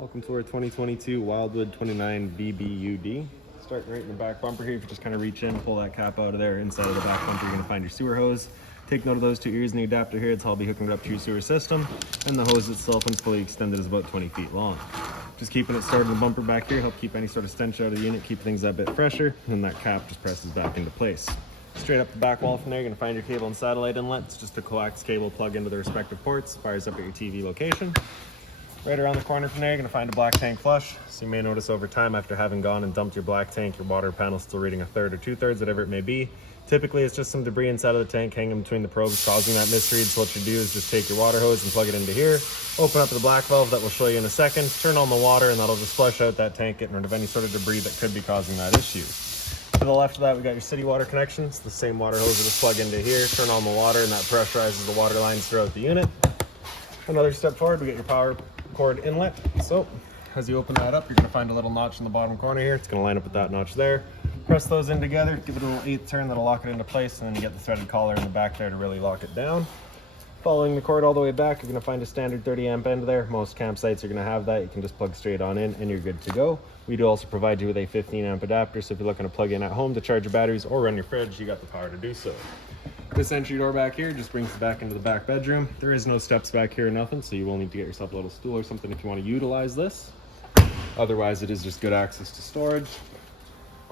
Welcome to our 2022 Wildwood 29 BBUD. Starting right in the back bumper here, if you just kind of reach in, pull that cap out of there. Inside of the back bumper, you're going to find your sewer hose. Take note of those two ears and the adapter here. It's how I'll be hooking it up to your sewer system. And the hose itself, when it's fully extended, is about 20 feet long. Just keeping it started in the bumper back here, help keep any sort of stench out of the unit, keep things that bit fresher, and that cap just presses back into place. Straight up the back wall from there, you're going to find your cable and satellite inlet. It's just a coax cable plug into the respective ports, fires up at your TV location. Right around the corner from there, you're going to find a black tank flush. So you may notice over time, after having gone and dumped your black tank, your water panel's still reading a third or two-thirds, whatever it may be. Typically, it's just some debris inside of the tank hanging between the probes causing that misread. So what you do is just take your water hose and plug it into here, open up the black valve that we'll show you in a second, turn on the water, and that'll just flush out that tank, getting rid of any sort of debris that could be causing that issue. To the left of that, we got your city water connections. The same water hose will just plug into here, turn on the water, and that pressurizes the water lines throughout the unit. Another step forward, we got your power cord inlet. So as you open that up, you're going to find a little notch in the bottom corner here. It's going to line up with that notch there. Press those in together, give it a little eighth turn that'll lock it into place, and then you get the threaded collar in the back there to really lock it down. Following the cord all the way back, you're going to find a standard 30 amp end there. Most campsites are going to have that. You can just plug straight on in and you're good to go. We do also provide you with a 15 amp adapter, so if you're looking to plug in at home to charge your batteries or run your fridge, you got the power to do so. This entry door back here just brings you back into the back bedroom. There is no steps back here or nothing, so you will need to get yourself a little stool or something if you want to utilize this. Otherwise, it is just good access to storage.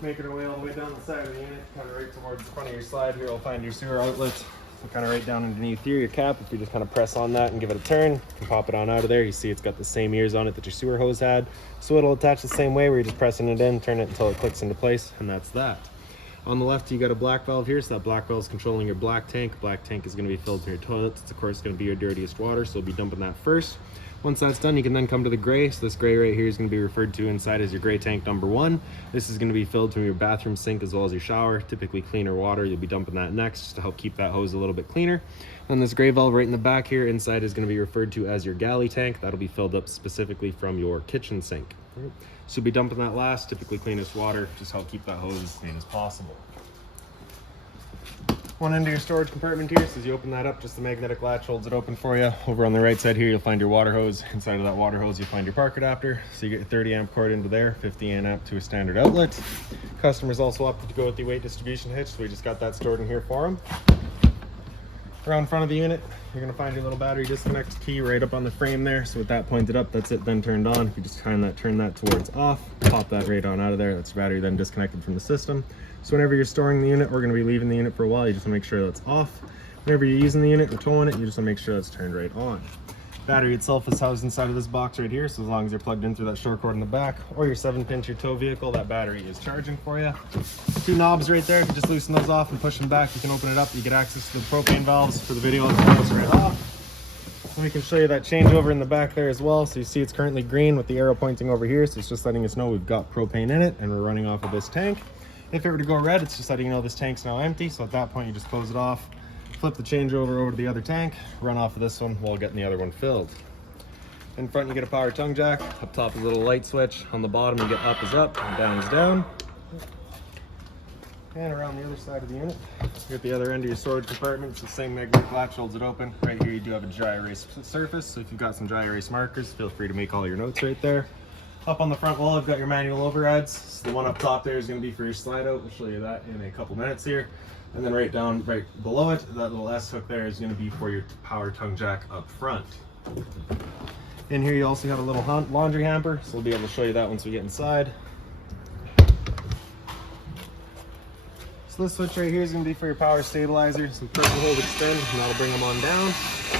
Making our way all the way down the side of the unit, kind of right towards the front of your slide here, you'll find your sewer outlet. So kind of right down underneath here, your cap. If you just kind of press on that and give it a turn, you can pop it on out of there. You see it's got the same ears on it that your sewer hose had. So it'll attach the same way where you're just pressing it in, turn it until it clicks into place, and that's that. On the left, you got a black valve here, so that black valve is controlling your black tank. Black tank is going to be filled to your toilets. It's of course going to be your dirtiest water, so we'll be dumping that first. Once that's done, you can then come to the gray. So this gray right here is going to be referred to inside as your gray tank number 1. This is going to be filled from your bathroom sink as well as your shower. Typically cleaner water, you'll be dumping that next just to help keep that hose a little bit cleaner. And this gray valve right in the back here inside is going to be referred to as your galley tank. That'll be filled up specifically from your kitchen sink. So you'll be dumping that last, typically cleanest water, just help keep that hose as clean as possible. One end of your storage compartment here, so as you open that up, just the magnetic latch holds it open for you. Over on the right side here, you'll find your water hose. Inside of that water hose, you'll find your park adapter. So you get your 30 amp cord into there, 50 amp to a standard outlet. Customers also opted to go with the weight distribution hitch, so we just got that stored in here for them. Around front of the unit, you're going to find your little battery disconnect key right up on the frame there. So with that pointed up, that's it then turned on. If you just turn that towards off, pop that right on out of there. That's your battery then disconnected from the system. So whenever you're storing the unit, we're going to be leaving the unit for a while. You just want to make sure that's off. Whenever you're using the unit or towing it, you just want to make sure that's turned right on. Battery itself is housed inside of this box right here. So as long as you're plugged in through that short cord in the back or your 7-pin to your tow vehicle, that battery is charging for you. 2 knobs right there. If you just loosen those off and push them back, you can open it up. You get access to the propane valves. For the video, I'll turn those right off. And we can show you that changeover in the back there as well. So you see it's currently green with the arrow pointing over here. So it's just letting us know we've got propane in it and we're running off of this tank. If it were to go red, it's just letting you know this tank's now empty. So at that point, you just close it off, flip the changeover over to the other tank, run off of this one while getting the other one filled. In front, you get a power tongue jack. Up top, a little light switch. On the bottom, you get up is up and down is down. And around the other side of the unit, you get the other end of your storage compartment. It's the same magnetic latch holds it open. Right here, you do have a dry erase surface. So if you've got some dry erase markers, feel free to make all your notes right there. Up on the front wall, I've got your manual overrides. So the one up top there is going to be for your slide out. We'll show you that in a couple minutes here. And then right below it, that little S hook there is going to be for your power tongue jack up front. In here, you also have a little laundry hamper. So we'll be able to show you that once we get inside. So this switch right here is going to be for your power stabilizer. So press and hold extend, and that'll bring them on down.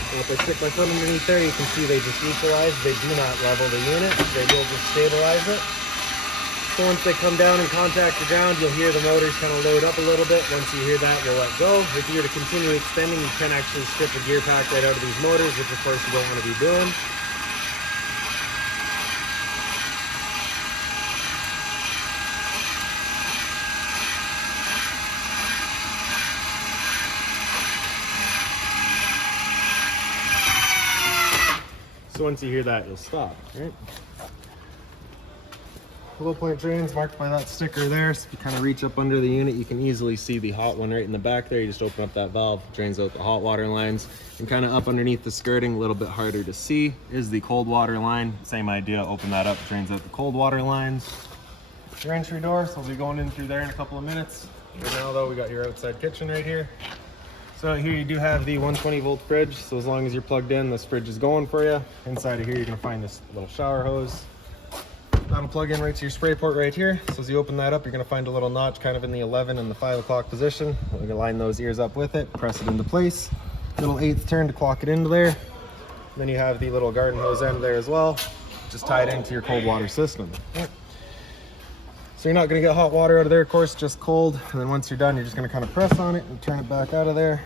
And if I stick my foot underneath there, you can see they just neutralize. They do not level the unit. They will just stabilize it. So once they come down and contact the ground, you'll hear the motors kind of load up a little bit. Once you hear that, you'll let go. If you were to continue extending, you can actually strip the gear pack right out of these motors, which of course you don't want to be doing. So once you hear that, you'll stop, right? low point drains marked by that sticker there. So if you kind of reach up under the unit, you can easily see the hot one right in the back there. You just open up that valve, drains out the hot water lines. And kind of up underneath the skirting, a little bit harder to see, is the cold water line. Same idea, open that up, drains out the cold water lines. Your entry door, so we'll be going in through there in a couple of minutes. Right now though, we got your outside kitchen right here. So here you do have the 120 volt fridge. So as long as you're plugged in, this fridge is going for you. Inside of here, you're gonna find this little shower hose. That'll plug in right to your spray port right here. So as you open that up, you're gonna find a little notch kind of in the 11 and the 5 o'clock position. We're gonna line those ears up with it, press it into place. Little 1/8 turn to clock it into there. And then you have the little garden hose end there as well, just tied into your cold water system. So you're not gonna get hot water out of there, of course, just cold. And then once you're done, you're just gonna kind of press on it and turn it back out of there.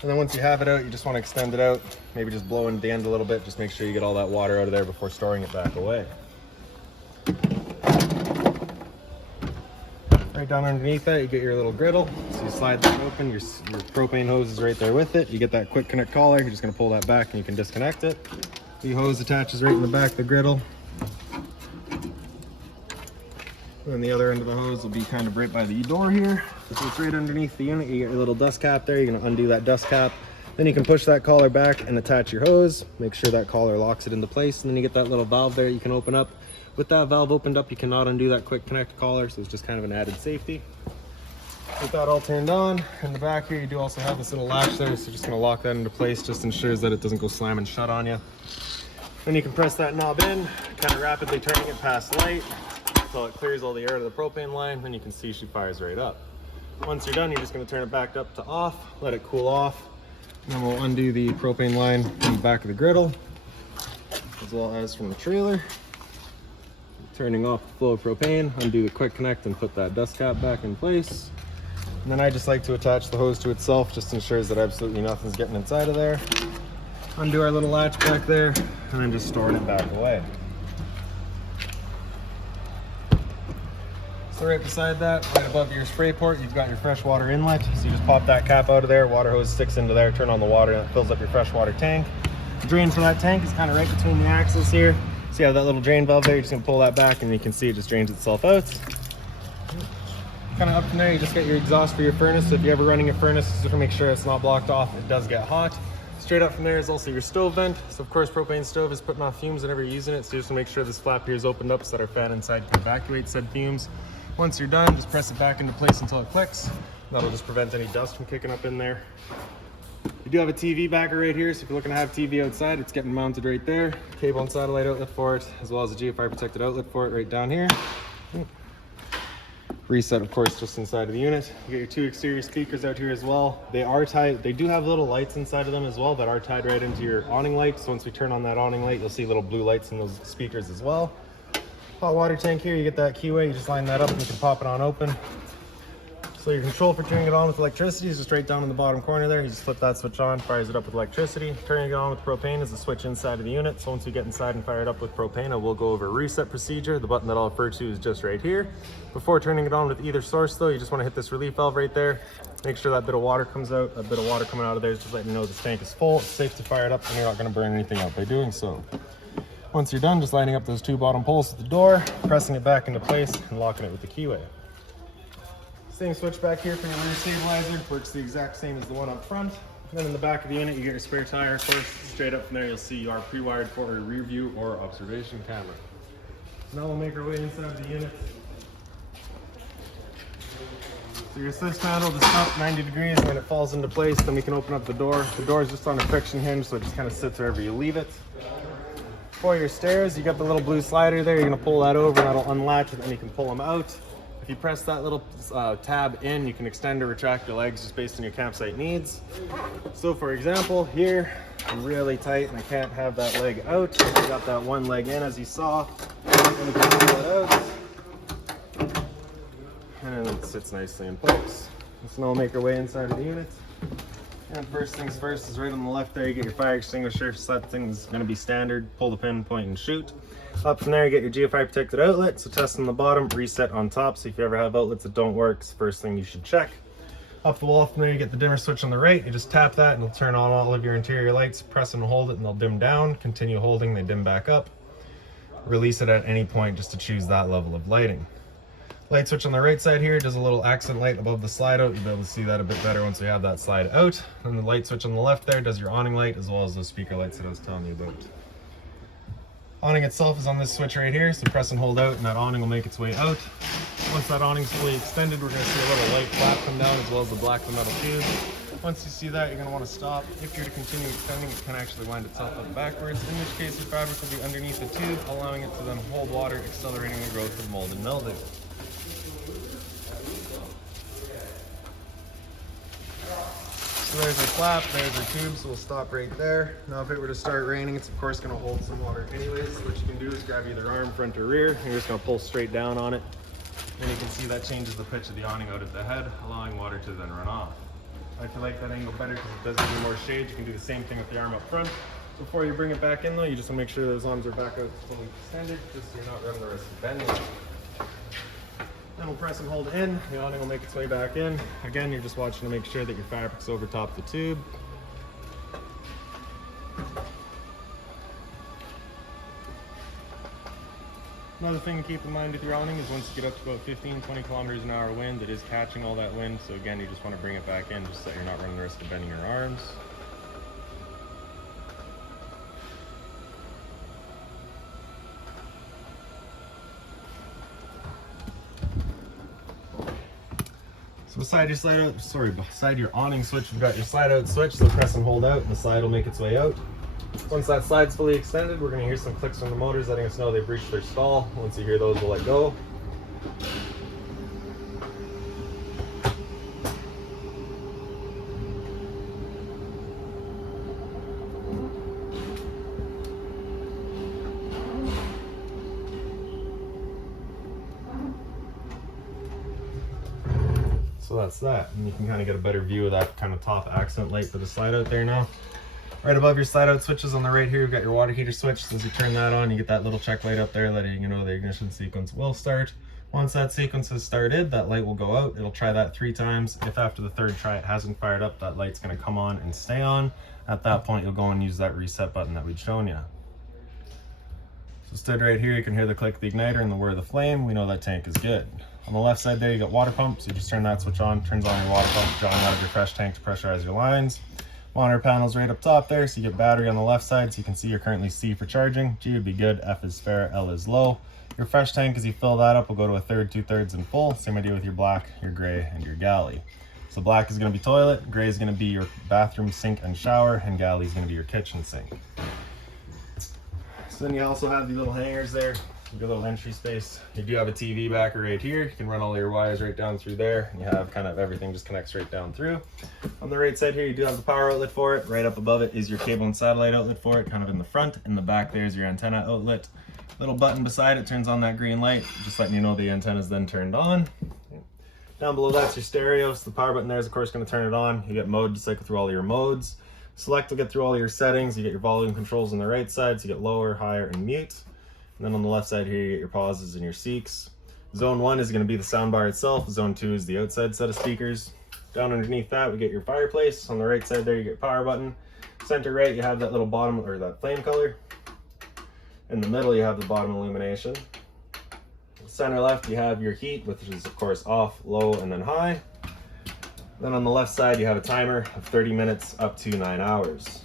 And then once you have it out, you just want to extend it out, maybe just blow into the end a little bit, just make sure you get all that water out of there before storing it back away. Right down underneath that, you get your little griddle. So you slide that open, your propane hose is right there with it. You get that quick connect collar, you're just gonna pull that back and you can disconnect it. The hose attaches right in the back of the griddle. And then the other end of the hose will be kind of right by the door here. So it's right underneath the unit. You get your little dust cap there. You're gonna undo that dust cap. Then you can push that collar back and attach your hose. Make sure that collar locks it into place. And then you get that little valve there you can open up. With that valve opened up, you cannot undo that quick connect collar. So it's just kind of an added safety. With that all turned on, in the back here, you do also have this little latch there. So you're just gonna lock that into place. Just ensures that it doesn't go slamming shut on you. Then you can press that knob in, kind of rapidly turning it past light, until it clears all the air to the propane line. Then you can see she fires right up. Once you're done, you're just going to turn it back up to off, let it cool off, and then we'll undo the propane line from the back of the griddle, as well as from the trailer. Turning off the flow of propane, undo the quick connect and put that dust cap back in place. And then I just like to attach the hose to itself, just ensures that absolutely nothing's getting inside of there. Undo our little latch back there, and then just storing it back away. So right beside that, right above your spray port, you've got your freshwater inlet. So you just pop that cap out of there, water hose sticks into there, turn on the water, and it fills up your freshwater tank. The drain for that tank is kind of right between the axles here. So you have that little drain valve there, you're just gonna pull that back and you can see it just drains itself out. Kind of up from there, you just get your exhaust for your furnace. So if you're ever running a furnace, just to make sure it's not blocked off, it does get hot. Straight up from there is also your stove vent. So of course, propane stove is putting off fumes whenever you're using it. So just to make sure this flap here is opened up so that our fan inside can evacuate said fumes. Once you're done, just press it back into place until it clicks. That'll just prevent any dust from kicking up in there. You do have a TV backer right here, so if you're looking to have TV outside, it's getting mounted right there. Cable and satellite outlet for it, as well as a GFI protected outlet for it right down here. Reset, of course, just inside of the unit. You get your 2 exterior speakers out here as well. They are tied, they do have little lights inside of them as well that are tied right into your awning light. So once we turn on that awning light, you'll see little blue lights in those speakers as well. Hot water tank here, you get that keyway, you just line that up and you can pop it on open. So your control for turning it on with electricity is just right down in the bottom corner there. You just flip that switch on, fires it up with electricity. Turning it on with propane is the switch inside of the unit. So once we get inside and fire it up with propane, I will go over a reset procedure. The button that I'll refer to is just right here. Before turning it on with either source though, you just want to hit this relief valve right there. Make sure that bit of water comes out. That bit of water coming out of there is just letting you know the tank is full. It's safe to fire it up and you're not going to burn anything out by doing so. Once you're done, just lining up those 2 bottom poles at the door, pressing it back into place and locking it with the keyway. Same switch back here for your rear stabilizer, works the exact same as the one up front. And then in the back of the unit, you get your spare tire. Of course, straight up from there, you'll see you are pre-wired for a rear view or observation camera. Now we'll make our way inside the unit. So your assist handle just up 90 degrees and then it falls into place. Then we can open up the door. The door is just on a friction hinge, so it just kind of sits wherever you leave it. For your stairs, you got the little blue slider there. You're gonna pull that over and that'll unlatch and then you can pull them out. If you press that little tab in, you can extend or retract your legs just based on your campsite needs. So for example, here, I'm really tight and I can't have that leg out. I got that one leg in as you saw. And we can pull it out. And then it sits nicely in place. So now we'll make our way inside of the unit. And first things first is right on the left there, you get your fire extinguisher. So that thing's gonna be standard. Pull the pin, point and shoot. Up from there, you get your GFI protected outlet. So test on the bottom, reset on top. So if you ever have outlets that don't work, it's the first thing you should check. Up the wall from there, you get the dimmer switch on the right. You just tap that and it'll turn on all of your interior lights. Press and hold it and they'll dim down. Continue holding, they dim back up. Release it at any point just to choose that level of lighting. Light switch on the right side here does a little accent light above the slide out. You'll be able to see that a bit better once we have that slide out. And the light switch on the left there does your awning light as well as those speaker lights that I was telling you about. Awning itself is on this switch right here, so press and hold out and that awning will make its way out. Once that awning's fully extended, we're going to see a little light flap come down as well as the black metal tube. Once you see that, you're going to want to stop. If you're to continue extending, it can actually wind itself up backwards, in which case the fabric will be underneath the tube, allowing it to then hold water, accelerating the growth of mold and mildew. So there's our flap, there's our tube, so we'll stop right there. Now if it were to start raining, it's of course going to hold some water anyways. So what you can do is grab either arm, front, or rear. You're just going to pull straight down on it. And you can see that changes the pitch of the awning out at the head, allowing water to then run off. If you like that angle better because it does give you more shade, you can do the same thing with the arm up front. Before you bring it back in though, you just want to make sure those arms are back out fully extended, just so you're not running the risk of bending. Then we'll press and hold in, the awning will make its way back in. Again, you're just watching to make sure that your fabric's over top the tube. Another thing to keep in mind with your awning is once you get up to about 15-20 kilometers an hour wind, it is catching all that wind. So again, you just want to bring it back in just so that you're not running the risk of bending your arms. So beside your awning switch, we've got your slide out switch, so press and hold out and the slide will make its way out. Once that slide's fully extended, we're going to hear some clicks from the motors letting us know they've reached their stall. Once you hear those, we'll let go. So that's that, and you can kind of get a better view of that kind of top accent light for the slide out there now. Right above your slide out switches on the right here, you've got your water heater switch. As you turn that on, you get that little check light up there letting you know the ignition sequence will start. Once that sequence has started, that light will go out. It'll try that 3 times. If after the 3rd try it hasn't fired up, that light's going to come on and stay on. At that point, you'll go and use that reset button that we'd shown you. So stood right here, you can hear the click of the igniter and the whir of the flame. We know that tank is good. On the left side there, you got water pump. So you just turn that switch on, turns on your water pump, drawing out of your fresh tank to pressurize your lines. Monitor panel's right up top there, so you get battery on the left side, so you can see you're currently C for charging. G would be good, F is fair, L is low. Your fresh tank, as you fill that up, will go to 1/3, 2/3, and full. Same idea with your black, your gray, and your galley. So black is going to be toilet, gray is going to be your bathroom, sink, and shower, and galley is going to be your kitchen sink. So then you also have the little hangers there. Your little entry space. You do have a TV backer right here. You can run all your wires right down through there. And you have kind of everything just connects right down through. On the right side here, you do have the power outlet for it. Right up above it is your cable and satellite outlet for it, kind of in the front. In the back there is your antenna outlet. Little button beside it turns on that green light, just letting you know the antenna is then turned on. Down below that's your stereo. So the power button there is of course going to turn it on. You get mode to cycle through all your modes. Select will get through all your settings. You get your volume controls on the right side, so you get lower, higher, and mute. And then on the left side here, you get your pauses and your seeks. Zone 1 is going to be the soundbar itself. Zone 2 is the outside set of speakers. Down underneath that, we get your fireplace. On the right side there, you get power button. Center right, you have that little bottom, or that flame color. In the middle, you have the bottom illumination. Center left, you have your heat, which is of course off, low, and then high. Then on the left side, you have a timer of 30 minutes up to 9 hours.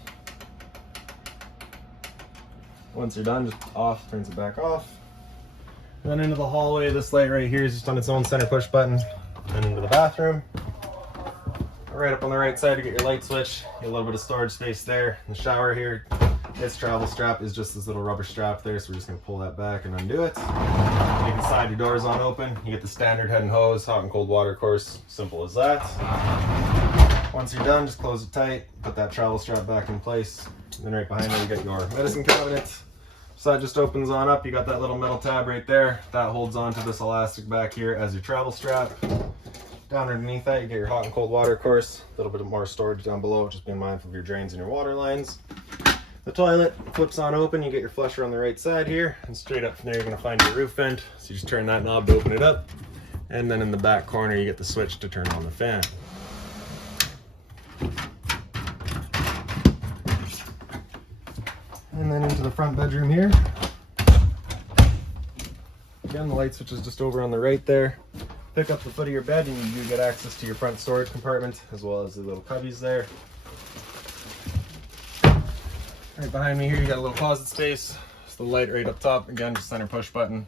Once you're done, just off, turns it back off. And then into the hallway, this light right here is just on its own center push button. And into the bathroom. Right up on the right side, you get your light switch. You get a little bit of storage space there. The shower here, its travel strap is just this little rubber strap there, so we're just gonna pull that back and undo it. You can slide your doors on open. You get the standard head and hose, hot and cold water course, simple as that. Once you're done, just close it tight, put that travel strap back in place. And then right behind there, you got your medicine cabinet. So that just opens on up. You got that little metal tab right there. That holds on to this elastic back here as your travel strap. Down underneath that, you get your hot and cold water course. A little bit more storage down below, just being mindful of your drains and your water lines. The toilet flips on open. You get your flusher on the right side here. And straight up from there, you're gonna find your roof vent. So you just turn that knob to open it up. And then in the back corner, you get the switch to turn on the fan. And then into the front bedroom here. Again, the light switch is just over on the right there. Pick up the foot of your bed and you do get access to your front storage compartment as well as the little cubbies there. Right behind me here you got a little closet space. Just the light right up top, again just center push button.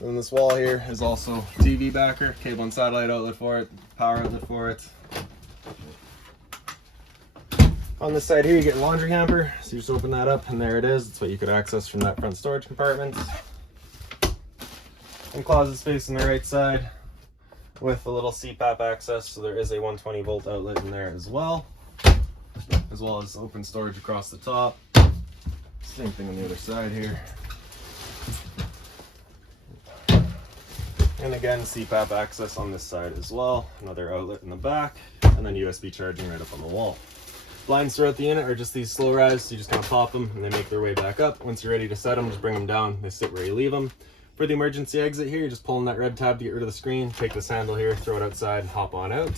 And this wall here is also TV backer, cable and satellite outlet for it, power outlet for it. On this side here you get a laundry hamper, so you just open that up and there it is. That's what you could access from that front storage compartment. And closet space on the right side with a little CPAP access, so there is a 120 volt outlet in there as well as open storage across the top. Same thing on the other side here. And again, CPAP access on this side as well. Another outlet in the back, and then USB charging right up on the wall. Blinds throughout the unit are just these slow rise, so you just kind of pop them and they make their way back up. Once you're ready to set them, just bring them down. They sit where you leave them. For the emergency exit here, you're just pulling that red tab to get rid of the screen. Take this handle here, throw it outside, and hop on out.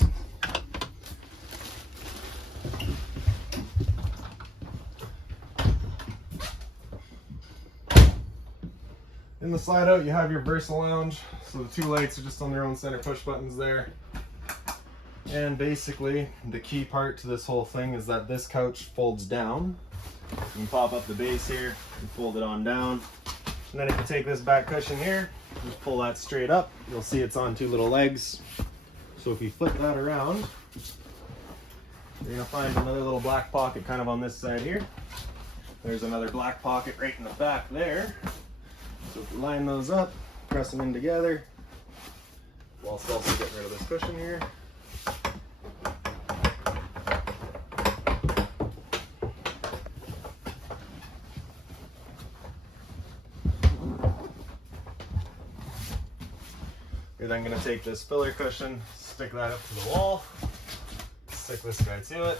In the slide out, you have your Versa Lounge. So the two lights are just on their own center push buttons there. And basically, the key part to this whole thing is that this couch folds down. You can pop up the base here and fold it on down. And then if you take this back cushion here, just pull that straight up, you'll see it's on two little legs. So if you flip that around, you're gonna find another little black pocket kind of on this side here. There's another black pocket right in the back there. So if you line those up, press them in together, whilst also getting rid of this cushion here. You're then going to take this filler cushion, stick that up to the wall, stick this guy to it.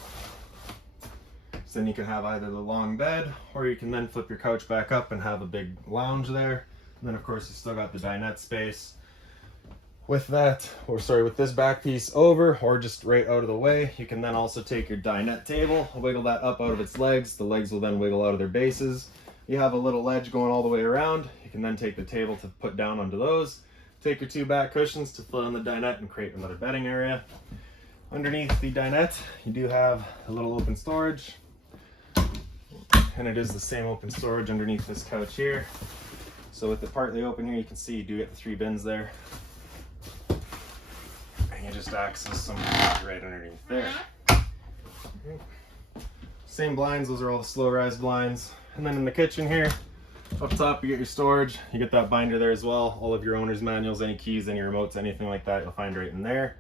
So then you can have either the long bed, or you can then flip your couch back up and have a big lounge there. And then of course you still got the dinette space. With that, with this back piece over, or just right out of the way, you can then also take your dinette table, wiggle that up out of its legs. The legs will then wiggle out of their bases. You have a little ledge going all the way around. You can then take the table to put down onto those. Take your two back cushions to fill in the dinette and create another bedding area. Underneath the dinette, you do have a little open storage. And it is the same open storage underneath this couch here. So with it partly open here, you can see you do get the 3 bins there. And you just access some right underneath there. Same blinds, those are all the slow rise blinds. And then in the kitchen here, up top you get your storage, you get that binder there as well, all of your owner's manuals, any keys, any remotes, anything like that you'll find right in there.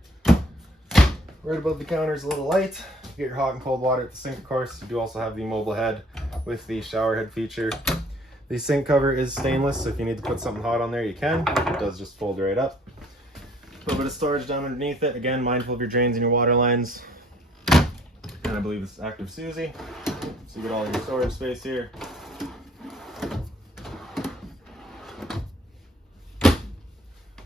Right above the counter is a little light. You get your hot and cold water at the sink of course. You do also have the mobile head with the shower head feature. The sink cover is stainless, so if you need to put something hot on there you can. It does just fold right up. A little bit of storage down underneath it, again mindful of your drains and your water lines. And I believe it's Active Susie, so you get all your storage space here.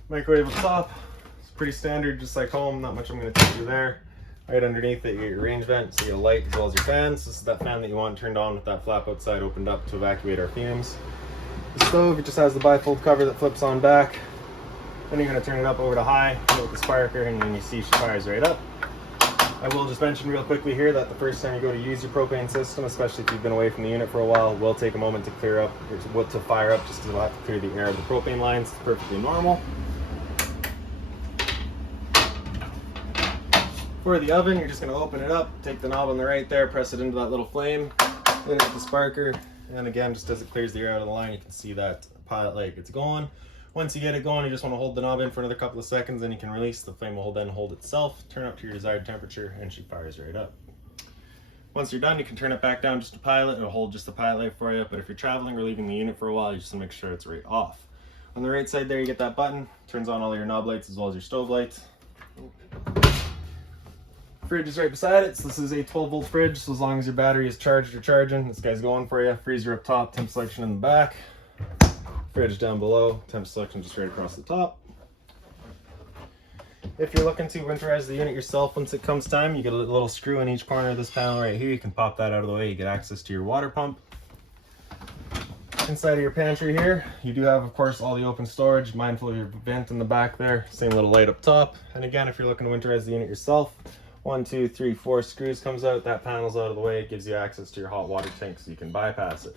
Microwave up top, it's pretty standard, just like home, not much I'm going to teach you there. Right underneath it you get your range vent, so you get a light as well as your fans. This is that fan that you want turned on with that flap outside opened up to evacuate our fumes. The stove, it just has the bifold cover that flips on back. Then you're going to turn it up over to high with the sparker, and then you see she fires right up. I will just mention real quickly here that the first time you go to use your propane system, especially if you've been away from the unit for a while, will take a moment to clear up, or to fire up, just because it'll have to clear the air of the propane lines. It's perfectly normal. For the oven, you're just going to open it up, take the knob on the right there, press it into that little flame, hit it with the sparker, and again, just as it clears the air out of the line, you can see that pilot light gets going. Once you get it going, you just want to hold the knob in for another couple of seconds, then you can release. The flame will then hold itself, turn up to your desired temperature, and she fires right up. Once you're done, you can turn it back down just to pilot. It'll hold just the pilot light for you, but if you're traveling or leaving the unit for a while, you just want to make sure it's right off. On the right side there, you get that button, turns on all your knob lights as well as your stove lights. Fridge is right beside it, so this is a 12-volt fridge, so as long as your battery is charged or charging, this guy's going for you. Freezer up top, temp selection in the back. Fridge down below, temp selection just right across the top. If you're looking to winterize the unit yourself, once it comes time, you get a little screw in each corner of this panel right here. You can pop that out of the way. You get access to your water pump. Inside of your pantry here, you do have, of course, all the open storage, mindful of your vent in the back there, same little light up top. And again, if you're looking to winterize the unit yourself, 1, 2, 3, 4 screws comes out, that panel's out of the way. It gives you access to your hot water tank so you can bypass it.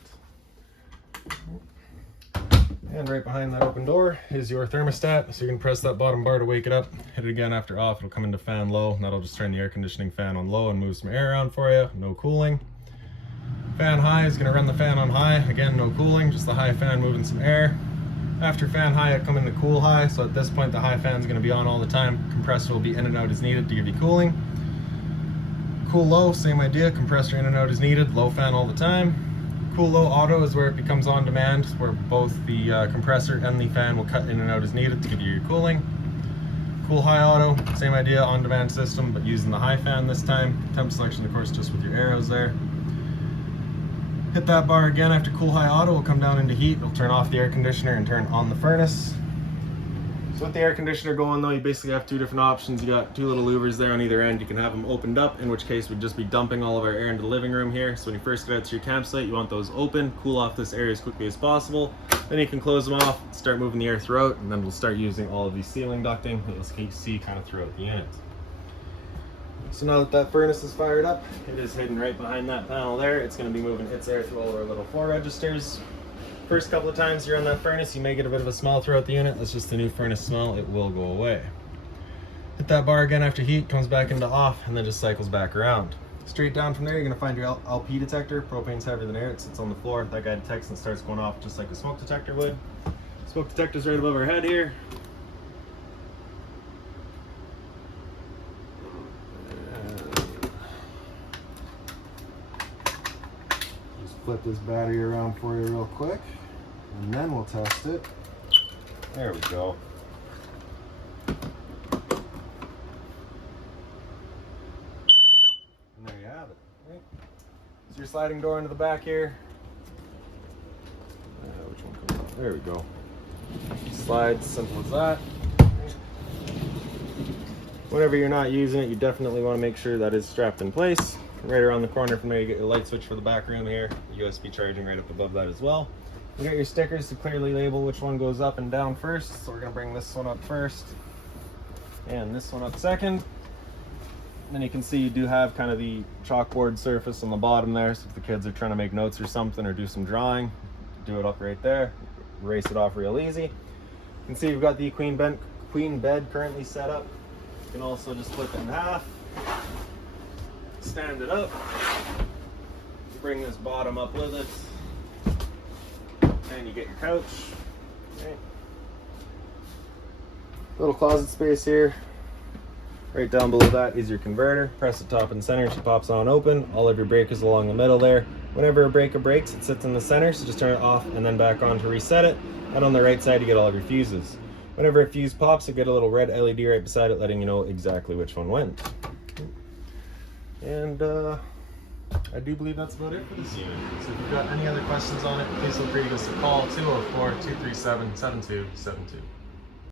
And right behind that open door is your thermostat. So you can press that bottom bar to wake it up, hit it again after off, it'll come into fan low, and that'll just turn the air conditioning fan on low and move some air around for you, no cooling. Fan high is going to run the fan on high, again no cooling, just the high fan moving some air. After fan high, it come into cool high, so at this point the high fan is going to be on all the time. Compressor will be in and out as needed to give you cooling. Cool low, same idea, compressor in and out as needed, low fan all the time. Cool low auto is where it becomes on demand, where both the compressor and the fan will cut in and out as needed to give you your cooling. Cool high auto, same idea, on demand system, but using the high fan this time. Temp selection, of course, just with your arrows there. Hit that bar again after cool high auto, will come down into heat, it'll turn off the air conditioner and turn on the furnace. So with the air conditioner going though, you basically have two different options. You got two little louvers there on either end. You can have them opened up, in which case we'd just be dumping all of our air into the living room here. So when you first get out to your campsite, you want those open, cool off this area as quickly as possible. Then you can close them off, start moving the air throughout, and then we'll start using all of the ceiling ducting that you'll see kind of throughout the unit. So now that that furnace is fired up, it is hidden right behind that panel there. It's going to be moving its air through all of our little floor registers. First couple of times you're on that furnace, you may get a bit of a smell throughout the unit. That's just the new furnace smell. It will go away. Hit that bar again after heat, comes back into off, and then just cycles back around. Straight down from there, you're going to find your LP detector. Propane's heavier than air. It sits on the floor. That guy detects and starts going off just like a smoke detector would. Smoke detector's right above our head here. Flip this battery around for you real quick, and then we'll test it. There we go. And there you have it. Right? So your sliding door into the back here. Which one comes out? There we go. Slides, simple as that. Whenever you're not using it, you definitely want to make sure that is strapped in place. Right around the corner from there, you get your light switch for the back room here. USB charging right up above that as well. You got your stickers to clearly label which one goes up and down first. So we're gonna bring this one up first and this one up second. And then you can see you do have kind of the chalkboard surface on the bottom there. So if the kids are trying to make notes or something or do some drawing, do it up right there. Erase it off real easy. You can see you've got the queen bed currently set up. You can also just flip it in half. Stand it up, bring this bottom up with it, and you get your couch. Okay. Little closet space here. Right down below that is your converter. Press the top and center, she pops on open. All of your breakers along the middle there. Whenever a breaker breaks, it sits in the center, so just turn it off and then back on to reset it. And on the right side, you get all of your fuses. Whenever a fuse pops, you get a little red LED right beside it, letting you know exactly which one went. And I do believe that's about it for this unit. So if you've got any other questions on it, please feel free to give us a call, 204-237-7272.